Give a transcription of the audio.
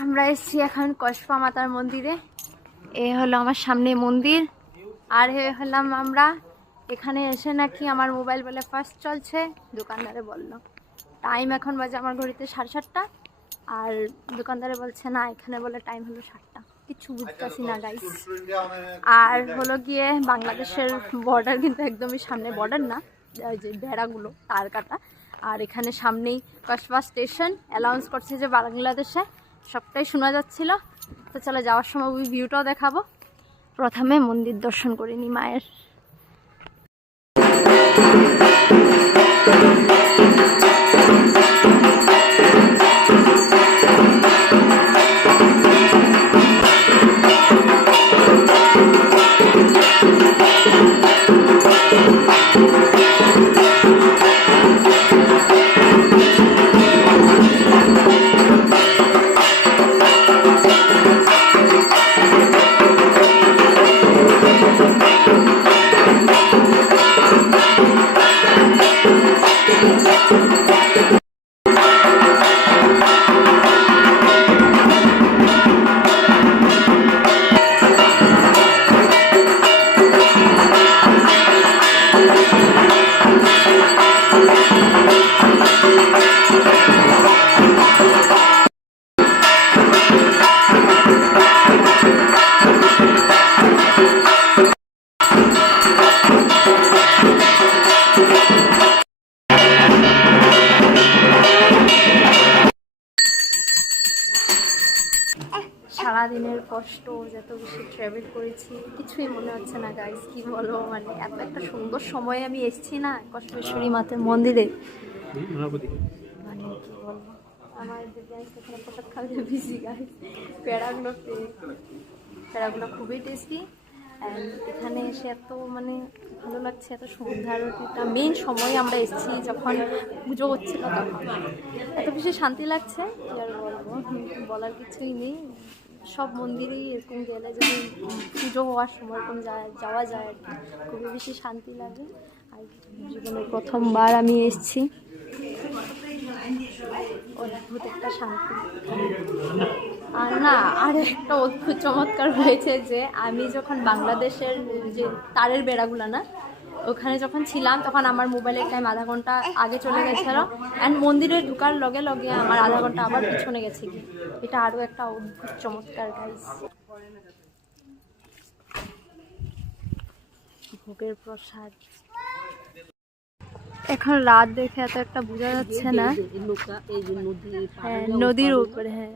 আমরা এসেছি এখন কসবা মাতার মন্দিরে। এ হলো আমার সামনে মন্দির, আর হলাম আমরা। এখানে এসে নাকি আমার মোবাইল বলে ফার্স্ট চলছে, দোকানদারে বললো। টাইম এখন বাজে আমার ঘড়িতে 7:30, আর দোকানদারে বলছে না, এখানে বলে টাইম হলো 7টা। কিছু বুঝতেছি না গাইস। আর হলো গিয়ে বাংলাদেশের বর্ডার কিন্তু একদমই সামনে, বর্ডার না, যে বেড়াগুলো তার কাটা। আর এখানে সামনেই কসবা স্টেশন অ্যানাউন্স করছে যে বাংলাদেশে, সবটাই শোনা যাচ্ছিল। তো চলো যাওয়ার সময় ওই ভিউটাও দেখাবো। প্রথমে মন্দির দর্শন করে নি মায়ের। সারাদিনের কষ্ট, যত বেশি ট্রাভেল করেছি, কিছুই মনে হচ্ছে না গাইস। কি বলবো, মানে এত একটা সুন্দর সময়ে আমি এসেছি না কসবেশ্বরী মাতার মন্দিরে। মানে কি বলবো, আমার এখানে প্রসাদ খাওয়াতে বেশি গাইস। পেড়াগুলো খুবই টেস্টি। অ্যান্ড এখানে এসে এত মানে ভালো লাগছে, এত সন্ধ্যা আরতিটা মেইন সময় আমরা এসেছি যখন পুজো হচ্ছিল, তখন এত বেশি শান্তি লাগছে কি আর বলবো, বলার কিছুই নেই। সব মন্দিরেই এরকম গেলে যদি পুজো হওয়ার সময় এরকম যাওয়া যায় আর কি, খুবই বেশি শান্তি লাগে। আর জীবনের প্রথমবার আমি এসেছি, অদ্ভুত একটা শান্তি। আর না, আর একটা অদ্ভুত চমৎকার হয়েছে যে আমি যখন বাংলাদেশের যে তারের বেড়াগুলো না, ওখানে যখন ছিলাম তখন আমার মোবাইলের টাইম আধা ঘন্টা আগে চলে গেছিলো, অ্যান্ড মন্দিরে ঢোকার লগে লগে আমার আধা ঘন্টা আবার পিছনে গেছে কি। এটা আরও একটা অদ্ভুত চমৎকার গাইস। ভোগের প্রসাদ এখন রাত দেখে এত একটা বোঝা যাচ্ছে না। হ্যাঁ, নদীর উপরে। হ্যাঁ।